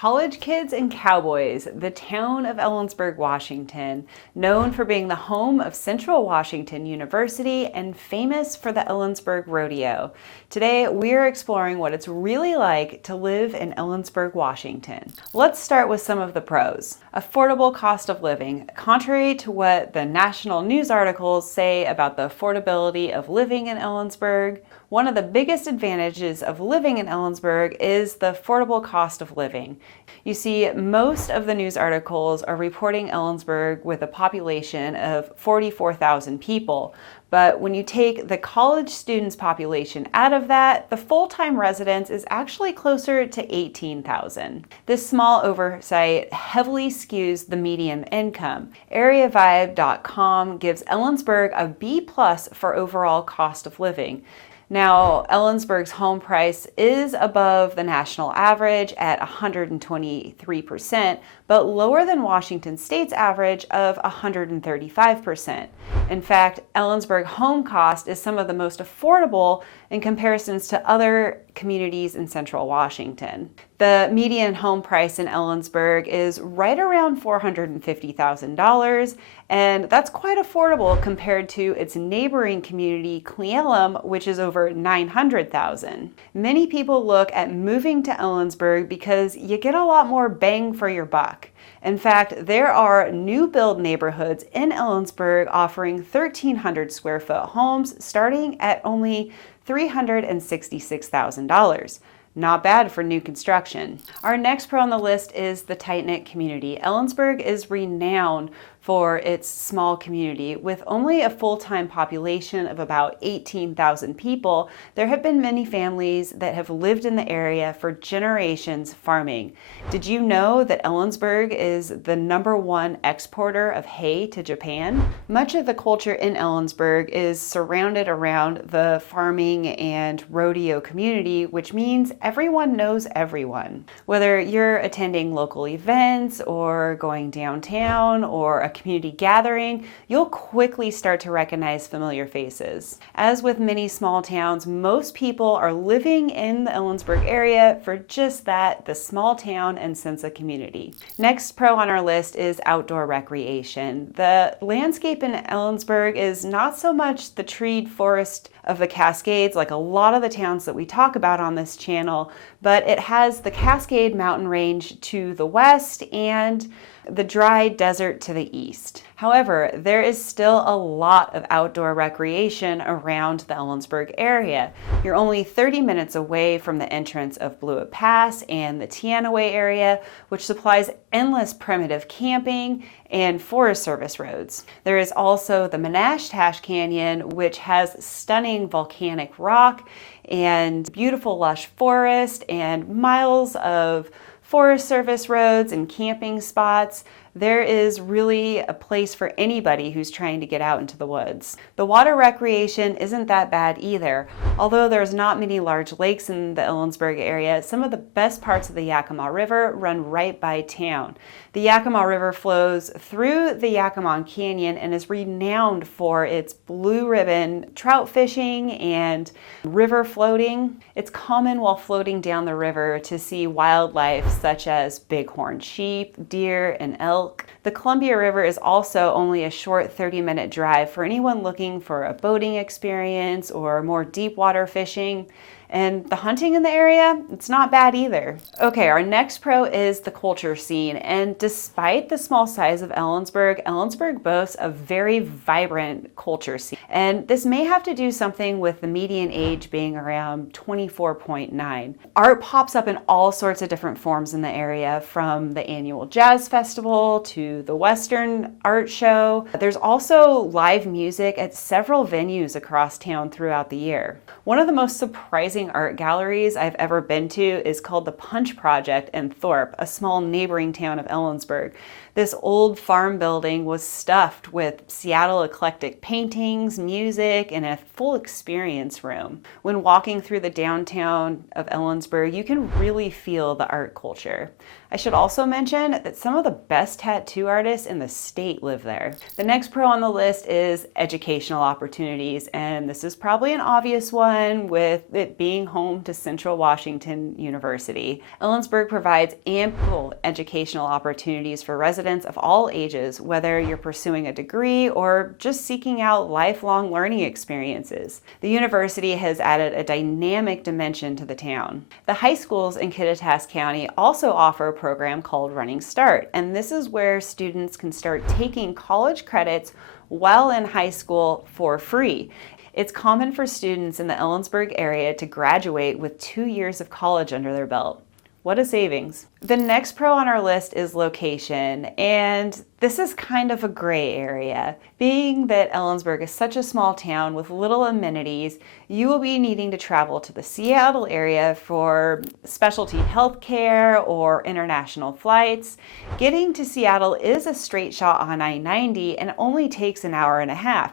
college kids and cowboys, the town of Ellensburg, Washington, known for being the home of Central Washington University and famous for the Ellensburg Rodeo. Today, we're exploring what it's really like to live in Ellensburg, Washington. Let's start with some of the pros. Affordable cost of living. Contrary to what the national news articles say about the affordability of living in Ellensburg, one of the biggest advantages of living in Ellensburg is the affordable cost of living. You see, most of the news articles are reporting Ellensburg with a population of 44,000 people. But when you take the college students population out of that, the full-time residents is actually closer to 18,000. This small oversight heavily skews the median income. AreaVibe.com gives Ellensburg a B+ for overall cost of living. Now, Ellensburg's home price is above the national average at 123%, but lower than Washington State's average of 135%. In fact, Ellensburg home cost is some of the most affordable in comparisons to other communities in central Washington. The median home price in Ellensburg is right around $450,000, and that's quite affordable compared to its neighboring community, Elum, which is over $900,000. Many people look at moving to Ellensburg because you get a lot more bang for your buck. In fact, there are new build neighborhoods in Ellensburg offering 1,300 square foot homes starting at only $366,000. Not bad for new construction. Our next pro on the list is the tight-knit community. Ellensburg is renowned for its small community. With only a full-time population of about 18,000 people, there have been many families that have lived in the area for generations farming. Did you know that Ellensburg is the #1 exporter of hay to Japan? Much of the culture in Ellensburg is surrounded around the farming and rodeo community, which means everyone knows everyone. Whether you're attending local events or going downtown or a community gathering, you'll quickly start to recognize familiar faces. As with many small towns, most people are living in the Ellensburg area for just that, the small town and sense of community. Next pro on our list is outdoor recreation. The landscape in Ellensburg is not so much the treed forest of the Cascades like a lot of the towns that we talk about on this channel, but it has the Cascade Mountain Range to the west and the dry desert to the east. However, there is still a lot of outdoor recreation around the Ellensburg area. You're only 30 minutes away from the entrance of Blewett Pass and the Teanaway area, which supplies endless primitive camping and Forest Service roads. There is also the Wenatchee Canyon, which has stunning volcanic rock and beautiful lush forest and miles of Forest Service roads and camping spots. There is really a place for anybody who's trying to get out into the woods. The water recreation isn't that bad either. Although there's not many large lakes in the Ellensburg area, some of the best parts of the Yakima River run right by town. The Yakima River flows through the Yakima Canyon and is renowned for its blue ribbon trout fishing and river floating. It's common while floating down the river to see wildlife such as bighorn sheep, deer, and elk. The Columbia River is also only a short 30-minute drive for anyone looking for a boating experience or more deep water fishing. And the hunting in the area, it's not bad either. Okay, our next pro is the culture scene. And despite the small size of Ellensburg, Ellensburg boasts a very vibrant culture scene. And this may have to do something with the median age being around 24.9. Art pops up in all sorts of different forms in the area, from the annual jazz festival to the Western art show. There's also live music at several venues across town throughout the year. One of the most surprising art galleries I've ever been to is called the Punch Project in Thorpe, a small neighboring town of Ellensburg. This old farm building was stuffed with Seattle eclectic paintings, music, and a full experience room. When walking through the downtown of Ellensburg, you can really feel the art culture. I should also mention that some of the best tattoo artists in the state live there. The next pro on the list is educational opportunities, and this is probably an obvious one with it being being home to Central Washington University. Ellensburg provides ample educational opportunities for residents of all ages, whether you're pursuing a degree or just seeking out lifelong learning experiences. The university has added a dynamic dimension to the town. The high schools in Kittitas County also offer a program called Running Start, and this is where students can start taking college credits while in high school for free. It's common for students in the Ellensburg area to graduate with 2 years of college under their belt. What a savings. The next pro on our list is location, and this is kind of a gray area. Being that Ellensburg is such a small town with little amenities, you will be needing to travel to the Seattle area for specialty healthcare or international flights. Getting to Seattle is a straight shot on I-90 and only takes an hour and a half.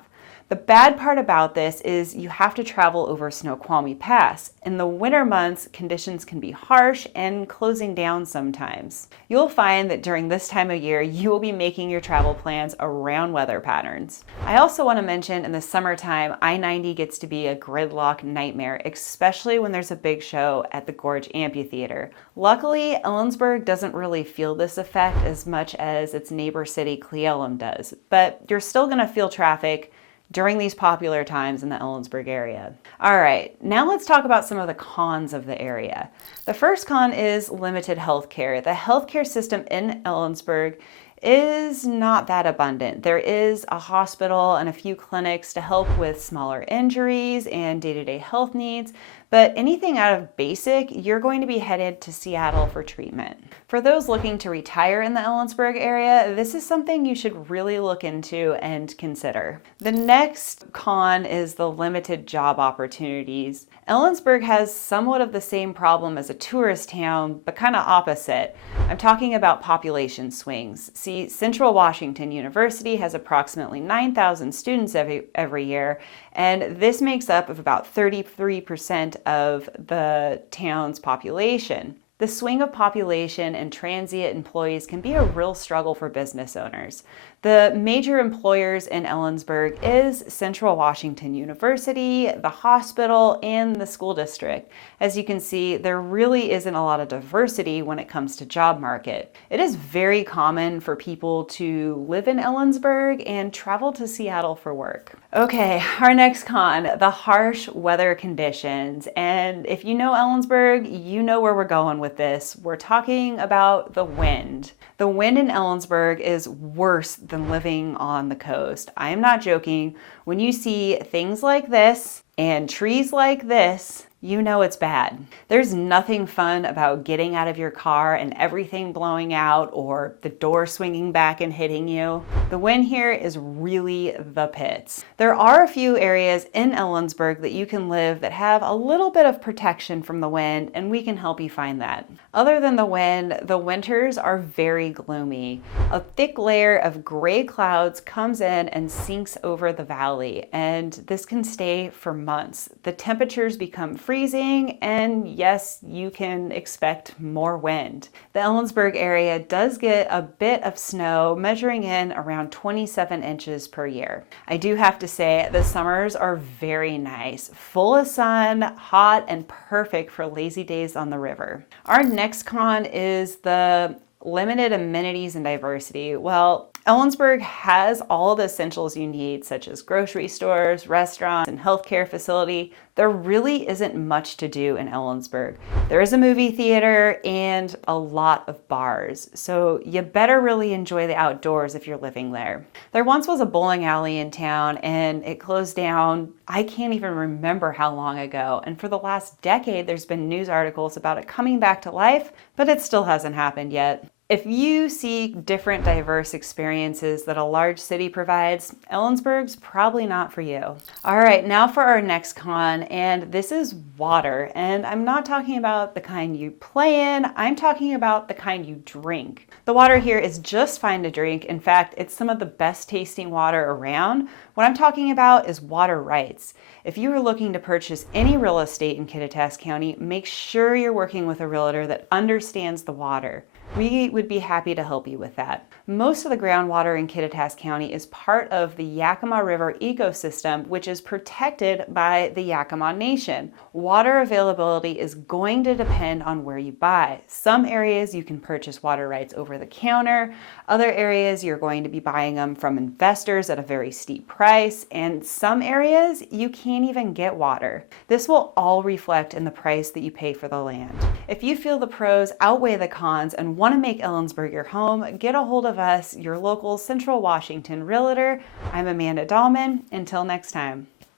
The bad part about this is you have to travel over Snoqualmie Pass. In the winter months, conditions can be harsh and closing down sometimes. You'll find that during this time of year, you will be making your travel plans around weather patterns. I also want to mention in the summertime, I-90 gets to be a gridlock nightmare, especially when there's a big show at the Gorge Amphitheater. Luckily, Ellensburg doesn't really feel this effect as much as its neighbor city, Elum does, but you're still going to feel traffic during these popular times in the Ellensburg area. All right, now let's talk about some of the cons of the area. The first con is limited healthcare. The healthcare system in Ellensburg is not that abundant. There is a hospital and a few clinics to help with smaller injuries and day-to-day health needs, but anything out of basic, you're going to be headed to Seattle for treatment. For those looking to retire in the Ellensburg area, this is something you should really look into and consider. The next con is the limited job opportunities. Ellensburg has somewhat of the same problem as a tourist town, but kind of opposite. I'm talking about population swings. See, Central Washington University has approximately 9,000 students every year, and this makes up of about 33% of the town's population. The swing of population and transient employees can be a real struggle for business owners. The major employers in Ellensburg is Central Washington University, the hospital, and the school district. As you can see, there really isn't a lot of diversity when it comes to job market. It is very common for people to live in Ellensburg and travel to Seattle for work. Okay, our next con, the harsh weather conditions. And if you know Ellensburg, you know where we're going with this. We're talking about the wind. The wind in Ellensburg is worse than living on the coast. I am not joking. When you see things like this and trees like this, you know it's bad. There's nothing fun about getting out of your car and everything blowing out or the door swinging back and hitting you. The wind here is really the pits. There are a few areas in Ellensburg that you can live that have a little bit of protection from the wind, and we can help you find that. Other than the wind, the winters are very gloomy. A thick layer of gray clouds comes in and sinks over the valley, and this can stay for months. The temperatures become freezing, and yes, you can expect more wind. The Ellensburg area does get a bit of snow, measuring in around 27 inches per year. I do have to say the summers are very nice, full of sun, hot, and perfect for lazy days on the river. Our next con is the limited amenities and diversity. Well, Ellensburg has all the essentials you need, such as grocery stores, restaurants, and healthcare facility. There really isn't much to do in Ellensburg. There is a movie theater and a lot of bars, so you better really enjoy the outdoors if you're living there. There once was a bowling alley in town and it closed down, I can't even remember how long ago, and for the last decade there's been news articles about it coming back to life, but it still hasn't happened yet. If you seek different diverse experiences that a large city provides, Ellensburg's probably not for you. All right, now for our next con, and this is water. And I'm not talking about the kind you play in, I'm talking about the kind you drink. The water here is just fine to drink. In fact, it's some of the best tasting water around. What I'm talking about is water rights. If you are looking to purchase any real estate in Kittitas County, make sure you're working with a realtor that understands the water. we would be happy to help you with that. Most of the groundwater in Kittitas County is part of the Yakima River ecosystem, which is protected by the Yakima Nation. Water availability is going to depend on where you buy. Some areas you can purchase water rights over the counter. Other areas you're going to be buying them from investors at a very steep price. And some areas you can't even get water. This will all reflect in the price that you pay for the land. If you feel the pros outweigh the cons and want to make Ellensburg your home, get a hold of us, your local Central Washington Realtor. I'm Amanda Dallman. Until next time.